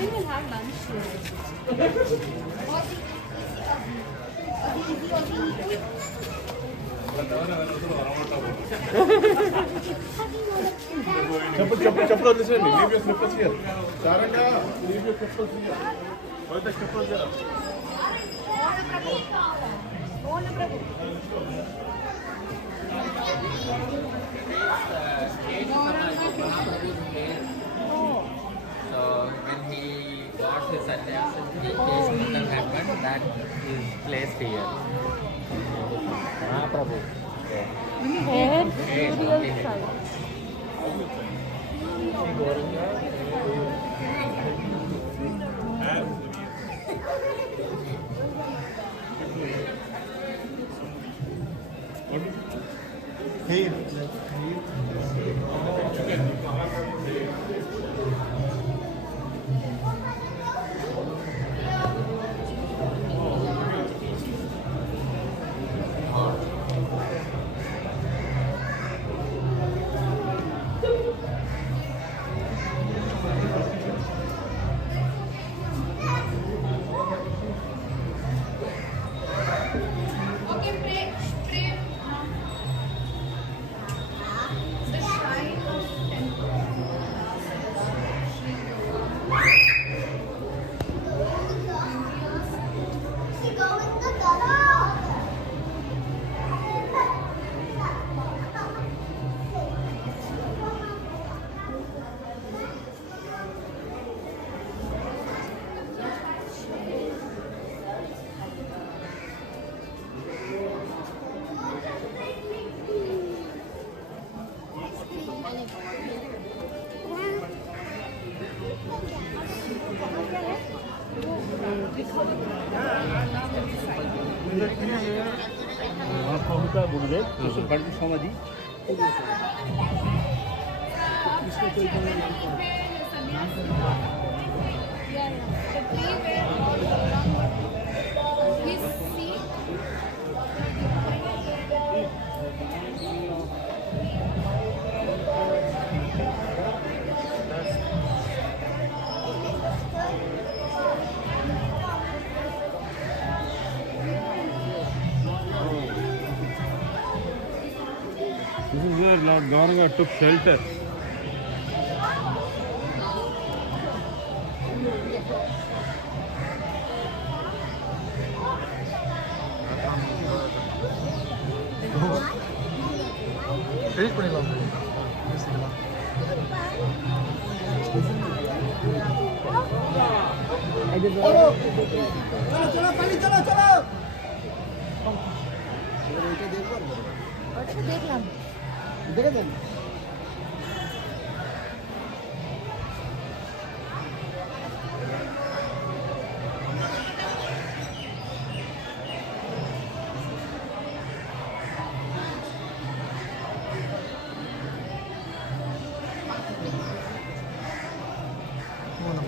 We will have lunch here. Chapel, listen. Leave your slippers here. Gauranga, leave your slippers here. Why the slippers here? So when he got his Sanyas, he something happened that is placed here. Mahaprabhu. Hair, serial side. Hey. Mahaprabhu गुरुदेव उसको घंटे समाधि This is where Lord Gauranga took shelter. Finish பண்ணிடலாம். चलो चलो पानी चलो चलो দেখলাম দেখেছেন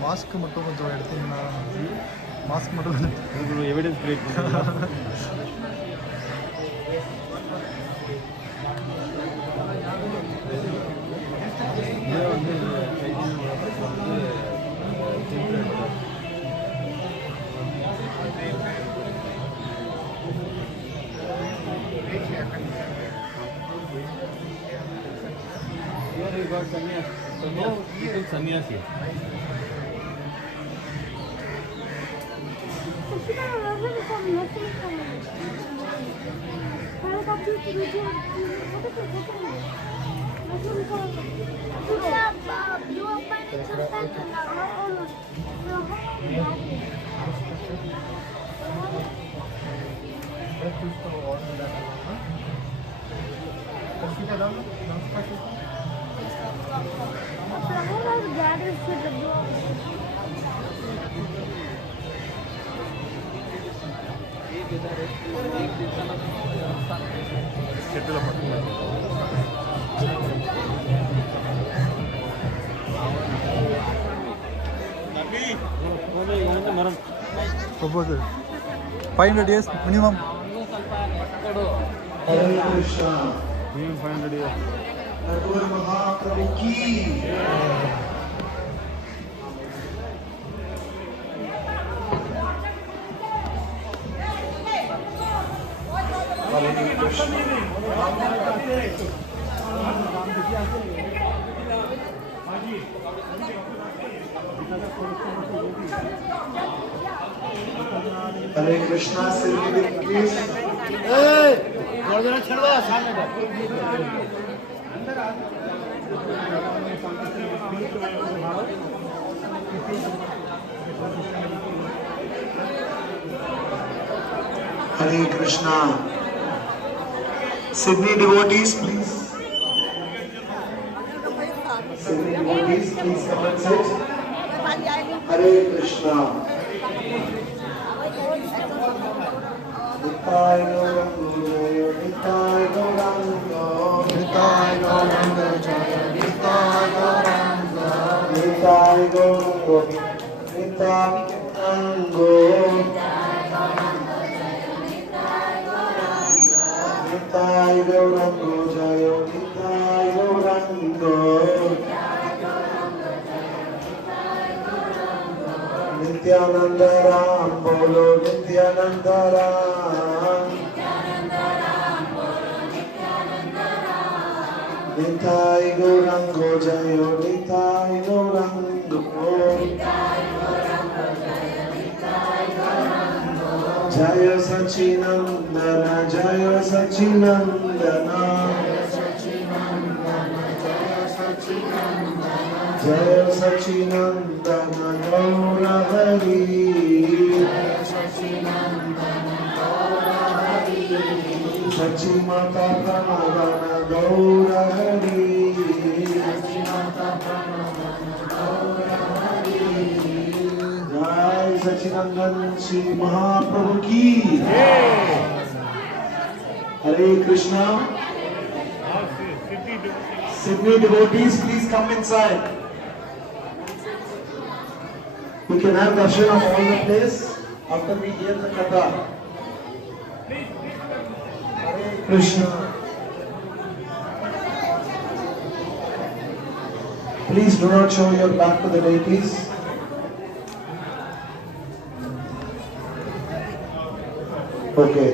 மாஸ்க் மட்டும் கொஞ்சம் எடுத்தீங்கன்னா மாஸ்க் மட்டும் கொஞ்சம் evidence create Here you got Sanyas. So no, you took Sanyas here. Proposal 500 years minimum. Minimum 500 years. Mahaprabhu ki Hare Krishna, Sri please. Hare Krishna. Sydney devotees, please. Sydney devotees, please come and sit. Hare Krishna. Nitai Gauranga, Nitai Gauranga, Nitai Gauranga, Nitai Gauranga, Nitai Gauranga, Jaya Nitai Gauranga, Nityananda Ram, Bolo Nityananda Ram, Nitai Gauranga, Jaya Nitai Gauranga, Jaya Sachinandana, Jaya Sachinandana, Jaya Sachinandana, Gaura Hari, Sachimata Pranadana, Gaura Hari, Jai Sachinandan Shri Mahaprabhu ki Hare Krishna. Sydney devotees, please come inside. We can have darshan of all the place after we hear the katha. Hare Krishna. Please do not show your back to the deities. Okay.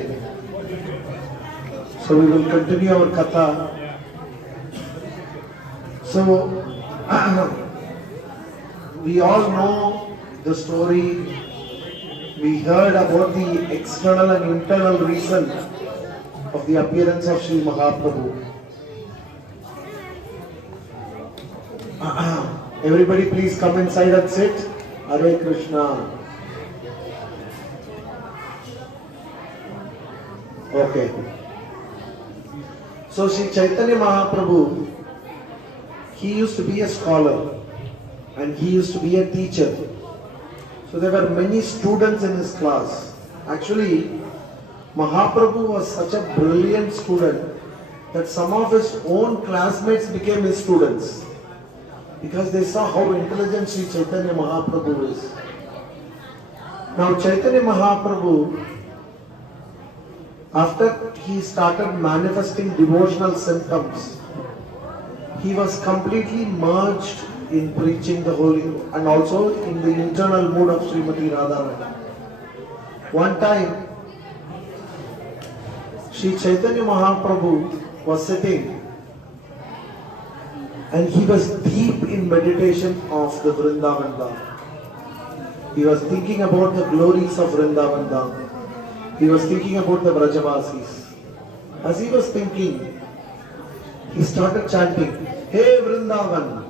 So we will continue our katha. So, we all know the story. We heard about the external and internal reason of the appearance of Sri Mahaprabhu. Everybody please come inside and sit. Hare Krishna. Okay. So Sri Chaitanya Mahaprabhu, he used to be a scholar and he used to be a teacher. So there were many students in his class. Actually, Mahaprabhu was such a brilliant student that some of his own classmates became his students because they saw how intelligent Sri Chaitanya Mahaprabhu is. Now Chaitanya Mahaprabhu, after he started manifesting devotional symptoms, he was completely merged in preaching the holy and also in the internal mood of Srimati Radharani. One time, Sri Chaitanya Mahaprabhu was sitting and he was deep in meditation of the Vrindavan Dham. He was thinking about the glories of Vrindavan Dham. He was thinking about the Vrajavasis. As he was thinking, he started chanting, "Hey Vrindavan,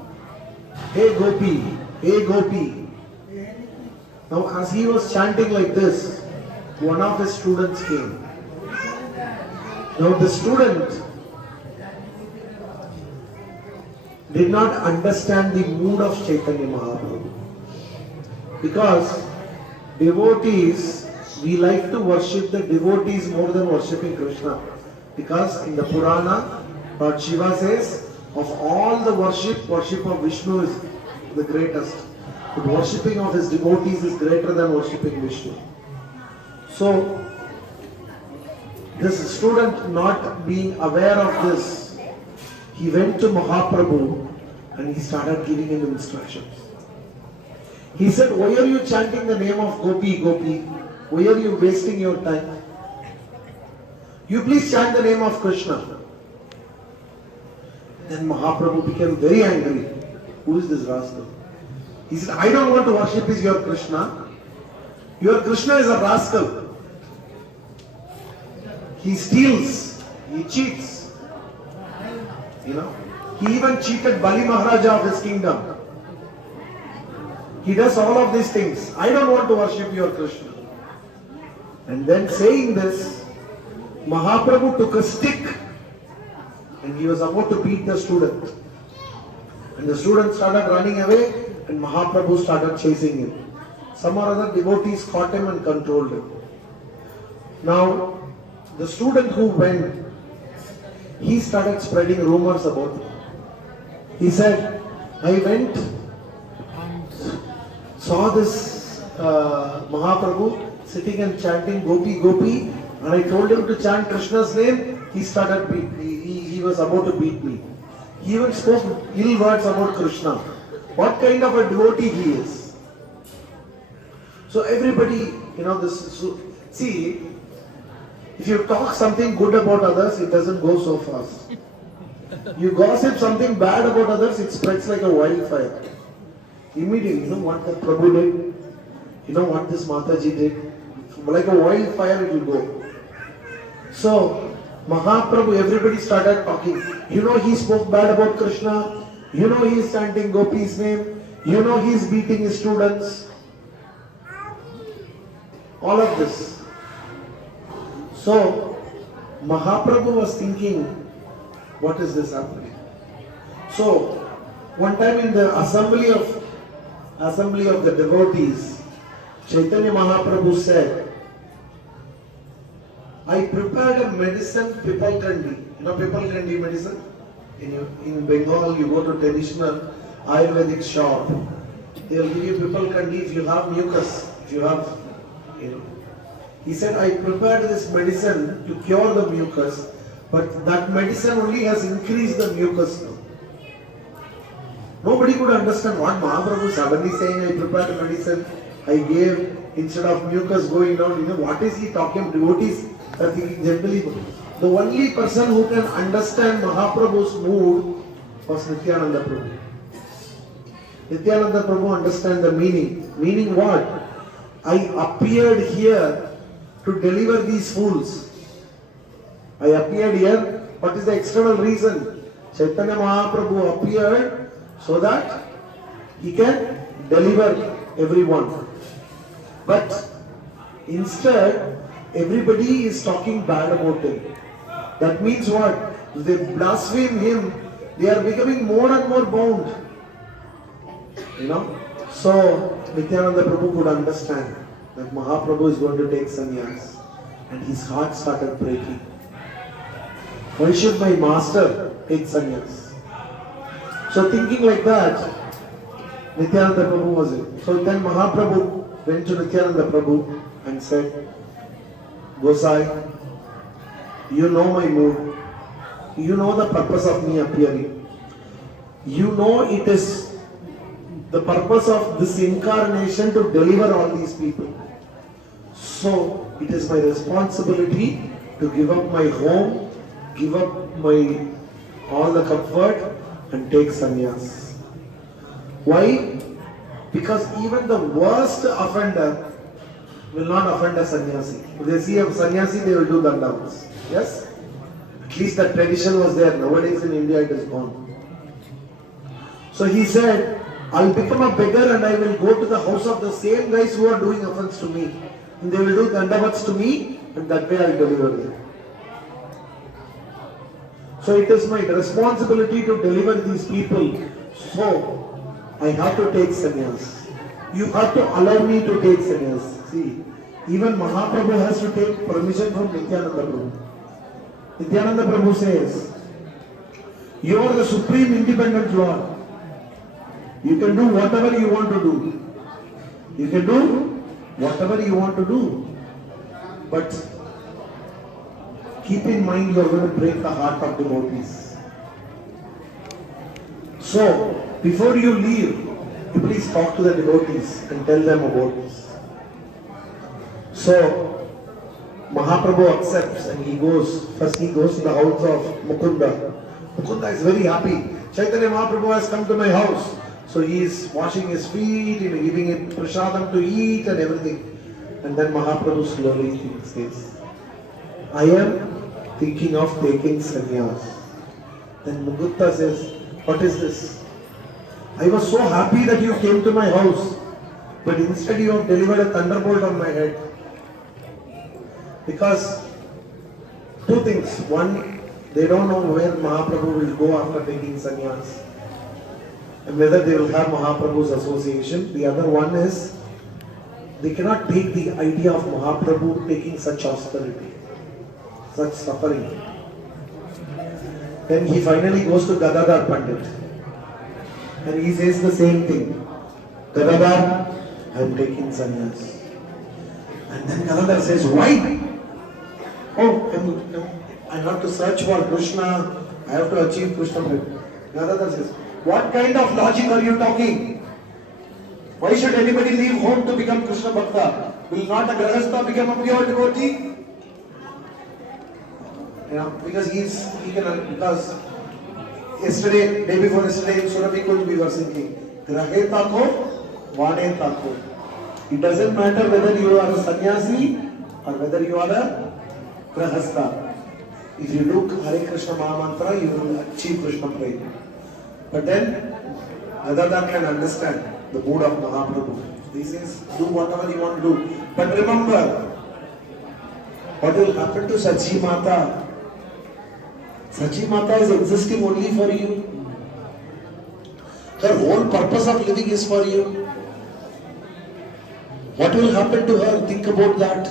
hey Gopi, hey Gopi." Now as he was chanting like this, one of his students came. Now the student did not understand the mood of Chaitanya Mahaprabhu. Because devotees, we like to worship the devotees more than worshipping Krishna. Because in the Purana, Lord Shiva says, of all the worship, worship of Vishnu is the greatest. But worshipping of his devotees is greater than worshipping Vishnu. So, this student not being aware of this, he went to Mahaprabhu and he started giving him instructions. He said, "Why are you chanting the name of Gopi, Gopi? Why are you wasting your time? You please chant the name of Krishna. Then Mahaprabhu became very angry. Who is this rascal? He said, I don't want to worship your Krishna. Your Krishna is a rascal. He steals. He cheats. You know. He even cheated Bali Maharaja of his kingdom. He does all of these things. I don't want to worship your Krishna. And then saying this, Mahaprabhu took a stick and he was about to beat the student. And the student started running away and Mahaprabhu started chasing him. Some or other devotees caught him and controlled him. Now, the student who went, he started spreading rumors about him. He said, I went and saw this Mahaprabhu sitting and chanting Gopi Gopi, and I told him to chant Krishna's name. He started he was about to beat me. He even spoke ill words about Krishna. What kind of a devotee he is. So everybody, see, if you talk something good about others, it doesn't go so fast. You gossip something bad about others, it spreads like a wildfire. Immediately, you know what the Prabhu did? You know what this Mataji did? Like a wildfire it will go. So, Mahaprabhu, everybody started talking. You know he spoke bad about Krishna. You know he is chanting Gopi's name. You know he is beating his students. All of this. So, Mahaprabhu was thinking, what is this happening? So, one time in the assembly of the devotees, Chaitanya Mahaprabhu said, I prepared a medicine, pipal kandi. You know pipal kandi medicine? In Bengal, you go to traditional Ayurvedic shop. They will give you pipal kandi if you have mucus. If you have, He said, I prepared this medicine to cure the mucus, but that medicine only has increased the mucus now. Nobody could understand what Mahaprabhu is suddenly saying. I prepared a medicine, I gave, instead of mucus going down. What is he talking? Devotees are thinking generally. The only person who can understand Mahaprabhu's mood was Nityananda Prabhu. Nityananda Prabhu understand the meaning. Meaning what? I appeared here to deliver these fools. I appeared here. What is the external reason? Chaitanya Mahaprabhu appeared so that he can deliver everyone. But instead, everybody is talking bad about him. That means what? If they blaspheme him, they are becoming more and more bound. So, Nityananda Prabhu could understand that Mahaprabhu is going to take sannyas. And his heart started breaking. Why should my master take sannyas? So thinking like that, Nityananda Prabhu was it. So then Mahaprabhu went to Nityananda Prabhu and said, Gosai, you know my mood. You know the purpose of me appearing. You know it is the purpose of this incarnation to deliver all these people. So it is my responsibility to give up my home, give up all the comfort and take sannyas. Why? Because even the worst offender will not offend a sannyasi. If they see a sannyasi, they will do dandavats. Yes? At least that tradition was there. Nowadays in India it is gone. So he said, I'll become a beggar and I will go to the house of the same guys who are doing offense to me. And they will do dandavats to me and that way I will deliver them. So it is my responsibility to deliver these people. So I have to take sannyas. You have to allow me to take sannyas. See, even Mahaprabhu has to take permission from Nityananda Prabhu. Nityananda Prabhu says, you are the supreme independent Lord. You can do whatever you want to do. You can do whatever you want to do. But keep in mind you are going to break the heart of devotees. So, before you leave, you please talk to the devotees and tell them about this. So, Mahaprabhu accepts and he goes. First he goes to the house of Mukunda. Mukunda is very happy. Chaitanya Mahaprabhu has come to my house. So he is washing his feet, giving him prasadam to eat and everything. And then Mahaprabhu slowly says, I am thinking of taking sannyas. Then Mukunda says, what is this? I was so happy that you came to my house, but instead you have delivered a thunderbolt on my head. Because two things. One, they don't know where Mahaprabhu will go after taking sannyas, and whether they will have Mahaprabhu's association. The other one is, they cannot take the idea of Mahaprabhu taking such austerity, such suffering. Then he finally goes to Gadadhar Pandit and he says the same thing. Gadadhar, I am taking sannyas. And then Gadadhar says, why? Oh, I have to search for Krishna, I have to achieve Krishna. Gadadhar says, what kind of logic are you talking? Why should anybody leave home to become Krishna Bhakta? Will not a Grahastha become a pure devotee? Because because yesterday, day before yesterday in Surabhi we were singing Grahe Tako, Vane Tako. It doesn't matter whether you are a sannyasi or whether you are a Grahastha. If you do Hare Krishna Mahamantra, you will achieve Krishna Prema. But then Gadadhar can understand the mood of Mahaprabhu. He says, do whatever you want to do. But remember, what will happen to Sachi Mata? Sachi Mata is existing only for you. Her whole purpose of living is for you. What will happen to her? Think about that.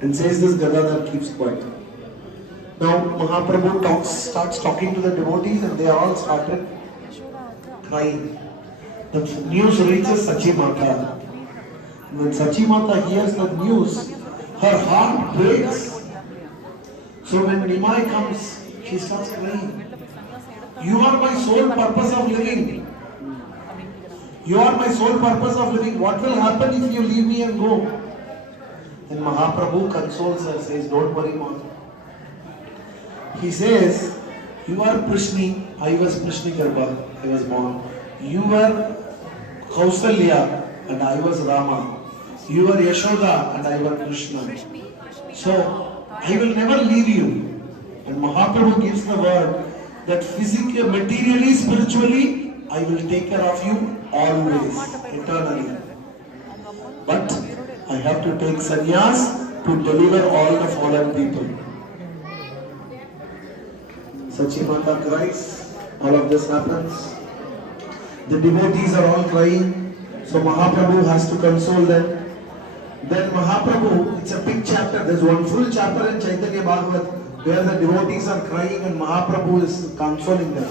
And says this, Gadadhar keeps quiet. Now Mahaprabhu starts talking to the devotees and they all started crying. The news reaches Sachi Mata. When Sachi Mata hears the news, her heart breaks. So when Nimai comes, she starts crying. You are my sole purpose of living. You are my sole purpose of living. What will happen if you leave me and go? Then Mahaprabhu consoles her, says, don't worry, Mata. He says, you are Prishni, I was Prishni Garbha, I was born. You were Kausalya and I was Rama. You were Yashoda and I was Krishna. So, I will never leave you. And Mahaprabhu gives the word that physically, materially, spiritually, I will take care of you always, eternally. But I have to take sannyas to deliver all the fallen people. Sachi Mata cries, all of this happens. The devotees are all crying, so Mahaprabhu has to console them. Then Mahaprabhu, it's a big chapter, there's one full chapter in Chaitanya Bhagavat where the devotees are crying and Mahaprabhu is consoling them.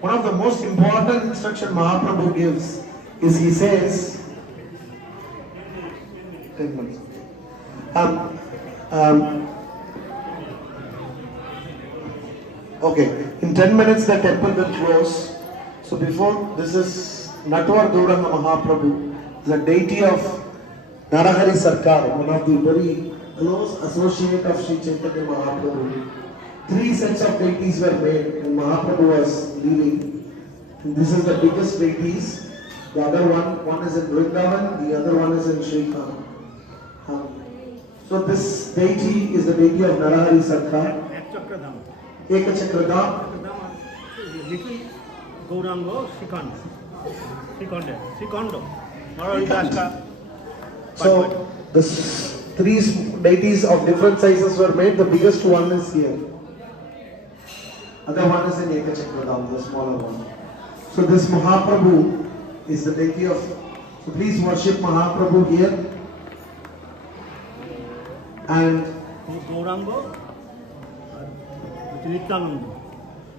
One of the most important instruction Mahaprabhu gives is he says, 10 minutes. Okay, in 10 minutes the temple will close. So before, this is Natwar Gauranga Mahaprabhu, the deity of Narahari Sarkar, one of the very close associate of Sri Chaitanya Mahaprabhu. 3 sets of deities were made when Mahaprabhu was leaving. And this is the biggest deities. The other one is in Vrindavan, the other one is in Srikham. So this deity is the deity of Narahari Sarkar. Ekachakradam. Little Gauranga, Sikondo. So the 3 deities of different sizes were made. The biggest one is here. Other one is in Ekachakradam, the smaller one. So this Mahaprabhu is the deity of. So please worship Mahaprabhu here. And Gauranga, Nityananda.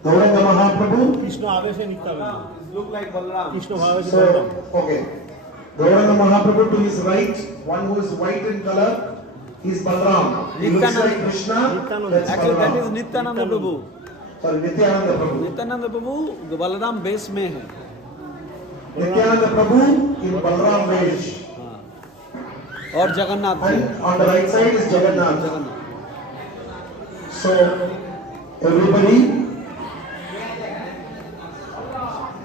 Gauranga Mahaprabhu. Krishna Avesha Nityananda. Look like Balaram. Krishna Avesha. So, okay. Gauranga Mahaprabhu to his right, one who is white in color, is Balaram. He looks like Krishna. That's Actually, that is Balaram. Nityananda Prabhu. Sorry, Nityananda Prabhu. Nityananda Prabhu Balaram base में है. Nityananda Prabhu in Balaram Vesh. और Jagannath ji and on the right side is Jagannath. Jagannath So, everybody,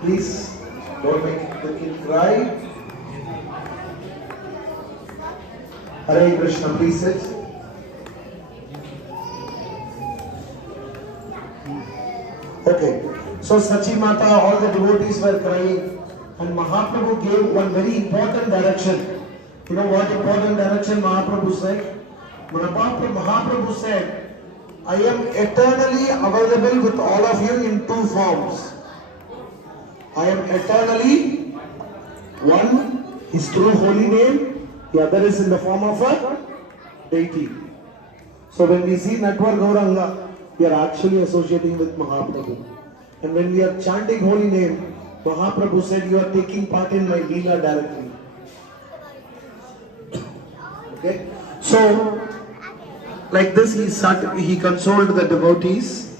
please don't make the kid cry. Hare Krishna, please sit. Okay, so Sachi Mata, all the devotees were crying, and Mahaprabhu gave one very important direction. You know what important direction Mahaprabhu said? Mahaprabhu said, I am eternally available with all of you in two forms. I am eternally, one is through holy name, the other is in the form of a deity. So when we see Natwar Gauranga, we are actually associating with Mahaprabhu. And when we are chanting holy name, Mahaprabhu said, you are taking part in my Lila directly. Okay? So, like this he consoled the devotees,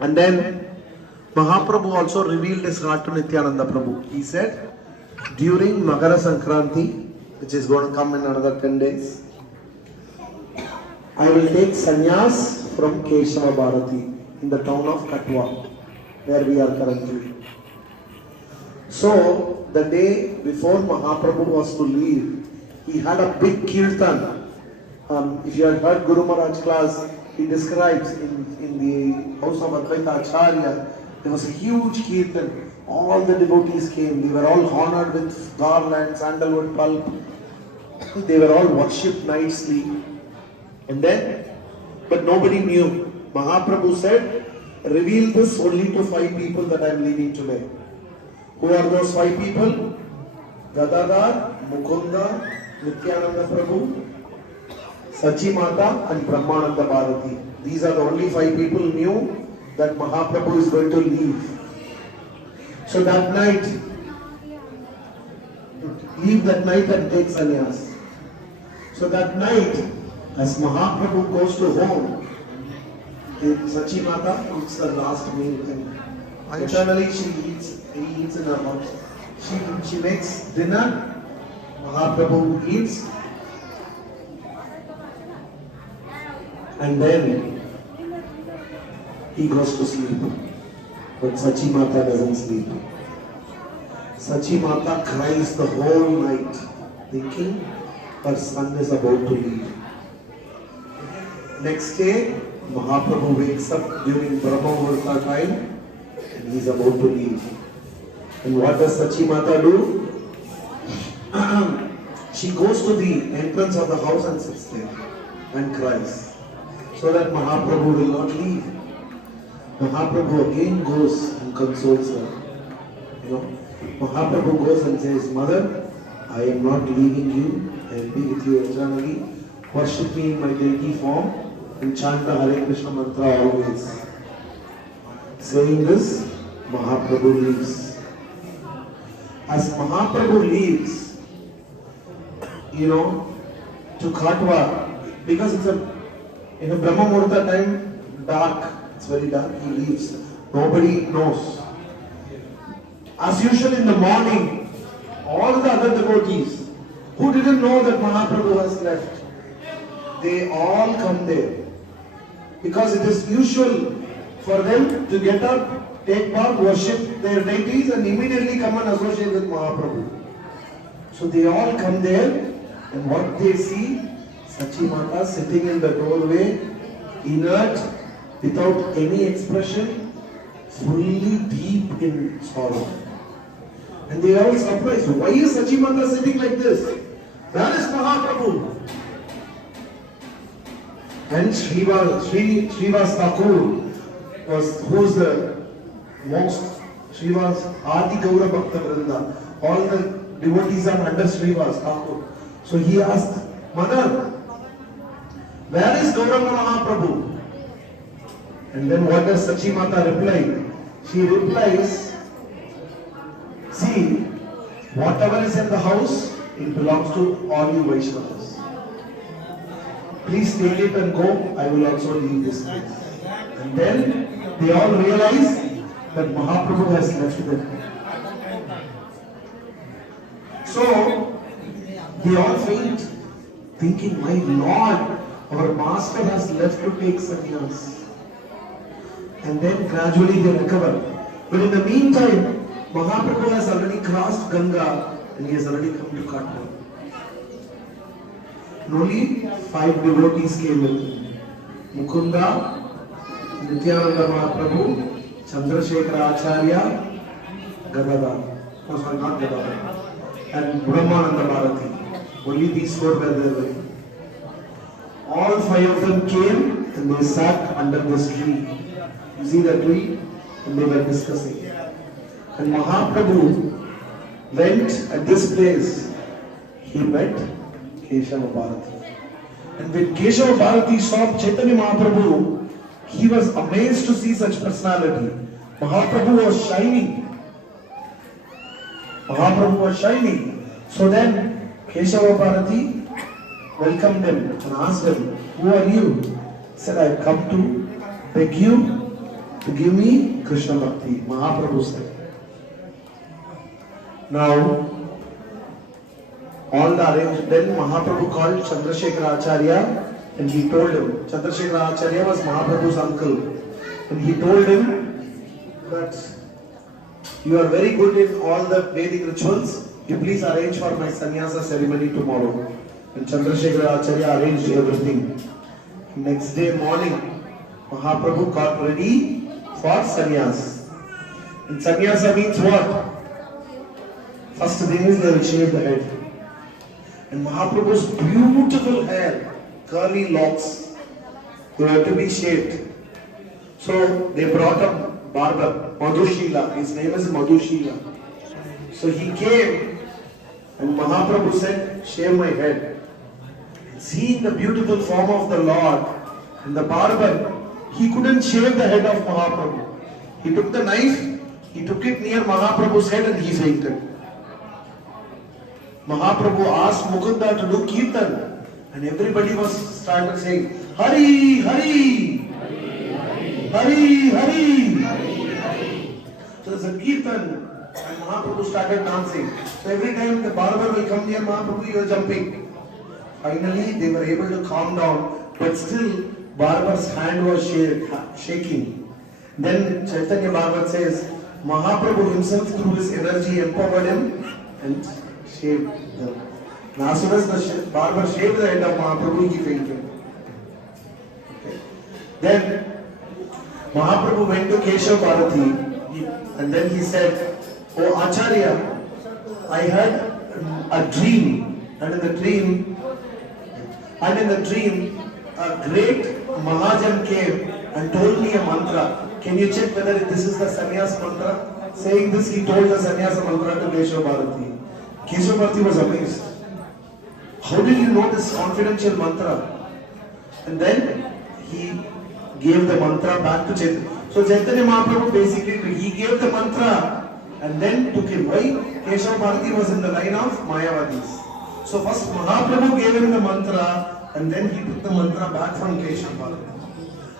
and then Mahaprabhu also revealed his heart to Nityananda Prabhu. He said, during Makara Sankranti, which is going to come in another 10 days, I will take Sanyas from Keshava Bharati in the town of Katwa, where we are currently. So, the day before Mahaprabhu was to leave, he had a big kirtan. If you had heard Guru Maharaj class, he describes in the house of Advaita Acharya, there was a huge kirtan. All the devotees came. They were all honored with garlands, sandalwood pulp. They were all worshipped nicely. And then, but nobody knew. Mahaprabhu said, reveal this only to 5 people that I am leaving today. Who are those 5 people? Gadadhar, Mukunda, Nityananda Prabhu, Sachi Mata and Brahmananda Bharati. These are the only 5 people knew that Mahaprabhu is going to leave. So that night, leave that night and take sannyas. So that night, as Mahaprabhu goes to home, Sachi Mata eats the last meal, and eternally he eats in her house. She makes dinner, Mahaprabhu eats, and then he goes to sleep. But Sachi Mata doesn't sleep. Sachi Mata cries the whole night, thinking her son is about to leave. Next day, Mahaprabhu wakes up during Brahma Muhurta time and he is about to leave. And what does Sachi Mata do? She goes to the entrance of the house and sits there and cries, so that Mahaprabhu will not leave. Mahaprabhu again goes and consoles her. Mahaprabhu goes and says, Mother, I am not leaving you. I will be with you eternally. Worship me in my deity form and chant the Hare Krishna mantra always. Saying this, Mahaprabhu leaves. As Mahaprabhu leaves, to Katwa, because it's in a Brahma Muhurta time, dark, it's very dark, he leaves. Nobody knows. As usual in the morning, all the other devotees who didn't know that Mahaprabhu has left, they all come there. Because it is usual for them to get up, take part, worship their deities and immediately come and associate with Mahaprabhu. So they all come there, and what they see, Sachi Mata sitting in the doorway, inert, without any expression, fully deep in sorrow. And they are all surprised. Why is Sachi Mata sitting like this? Where is Mahaprabhu? And Srivas Thakur who's the most, Srivas Adi Gaura Bhakta Vrinda. All the devotees are under Srivas Thakur. So he asked, Mother, where is Gauranga Mahaprabhu? And then what does Sachi Mata reply? She replies, see, whatever is in the house, it belongs to all you Vaishnavas. Please take it and go, I will also leave this place. And then they all realize that Mahaprabhu has left them. So, they all faint. thinking, my Lord, our master has left to take sannyas. And then gradually they recover. But in the meantime, Mahaprabhu has already crossed Ganga and he has already come to Katma. And only 5 devotees came in. Mukunda, Nityananda Mahaprabhu, Chandrasekhara Acharya, Gadadhar. Oh, sorry, not Gadadhar. And Brahmananda Bharati. Only these 4 were there. All 5 of them came and they sat under this tree. You see the tree? And they were discussing. And Mahaprabhu went at this place. He met Keshava Bharati. And when Keshava Bharati saw Chaitanya Mahaprabhu, he was amazed to see such personality. Mahaprabhu was shining. Mahaprabhu was shining. So then Keshava Bharati welcomed him and asked him, who are you? He said, I have come to beg you to give me Krishna Bhakti. Mahaprabhu said. Now, all the arranged, then Mahaprabhu called Chandrasekhara Acharya and he told him, Chandrasekhara Acharya was Mahaprabhu's uncle, and he told him that you are very good in all the Vedic rituals, you please arrange for my sannyasa ceremony tomorrow. And Chandrasekhara Acharya arranged everything. Next day morning, Mahaprabhu got ready for sannyas. And sannyasa means what? First thing is they will shave the head. And Mahaprabhu's beautiful hair, curly locks, they were to be shaved. So they brought a barber, Madhushila. His name is Madhushila. So he came and Mahaprabhu said, shave my head. Seeing the beautiful form of the Lord and the barber, he couldn't shave the head of Mahaprabhu. He took the knife, he took it near Mahaprabhu's head and he fainted. Mahaprabhu asked Mukunda to do kirtan and everybody was started saying, Hari, Hari, Hari, Hari. So there's a kirtan and Mahaprabhu started dancing. So every time the barber will come near Mahaprabhu, he was jumping. Finally, they were able to calm down, but still, Barber's hand was shaking. Then Chaitanya Bhagavat says, Mahaprabhu himself, through his energy, empowered him and shaved them. And as soon as the barber shaved the head of Mahaprabhu, he fainted. Okay. Then Mahaprabhu went to Keshava Bharati and then he said, Oh Acharya, I had a dream, and in the dream, a great Mahajan came and told me a mantra. Can you check whether this is the sannyas mantra? Saying this, he told the sannyasa mantra to Keshava Bharati. Keshava Bharati was amazed. How did you know this confidential mantra? And then he gave the mantra back to Chaitanya. So Chaitanya Mahaprabhu basically, he gave the mantra and then took him. Why? Keshava Bharati was in the line of Mayavadis. So first Mahaprabhu gave him the mantra and then he took the mantra back from Keshava Bharati.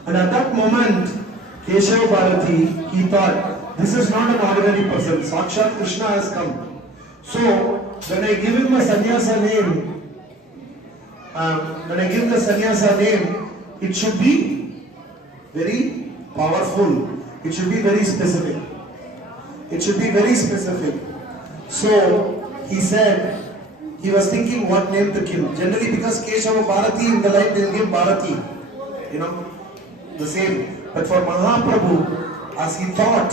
And at that moment, Keshava Bharati, he thought, this is not an ordinary person. Sakshat Krishna has come. So when I give him a sannyasa name, it should be very powerful. It should be very specific. So he said, he was thinking what name to give. Generally, because Keshava Bharati in the line, they will give Bharati. The same. But for Mahaprabhu, as he thought,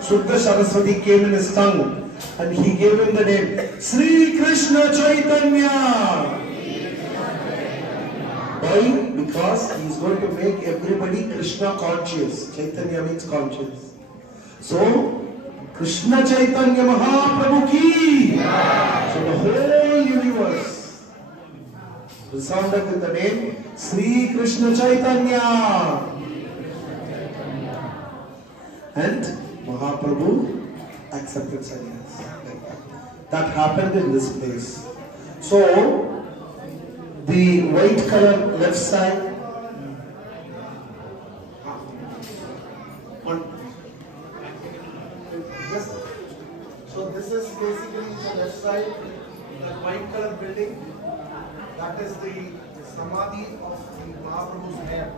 Shuddha Saraswati came in his tongue and he gave him the name Sri Krishna Chaitanya. Why? Because he is going to make everybody Krishna conscious. Chaitanya means conscious. So, Krishna Chaitanya Mahaprabhu ki. So the whole universe resounded with the name Sri Krishna Chaitanya. And Mahaprabhu accepted sannyas. Like that happened in this place. So, the white color left side. So this is basically the left side, the white color building. That is the samadhi of the Mahaprabhu's hair.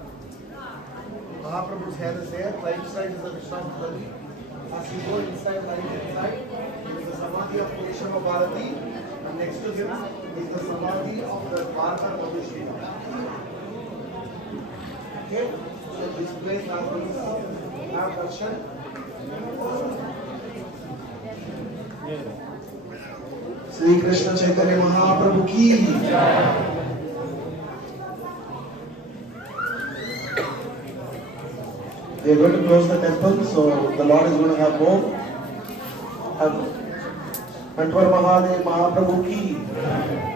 Mahaprabhu's hair is there. Right side is the Vishnu Bali. As you go inside, right inside, there is the samadhi of Purishama Bharati. And next to him is the samadhi of the Bharata Abhishek. Okay? So this place has been have darshan. Sri Krishna Chaitanya Mahaprabhu ki jai. They are going to close the temple, so the Lord is going to have more. Antvar Mahadev Mahaprabhu ki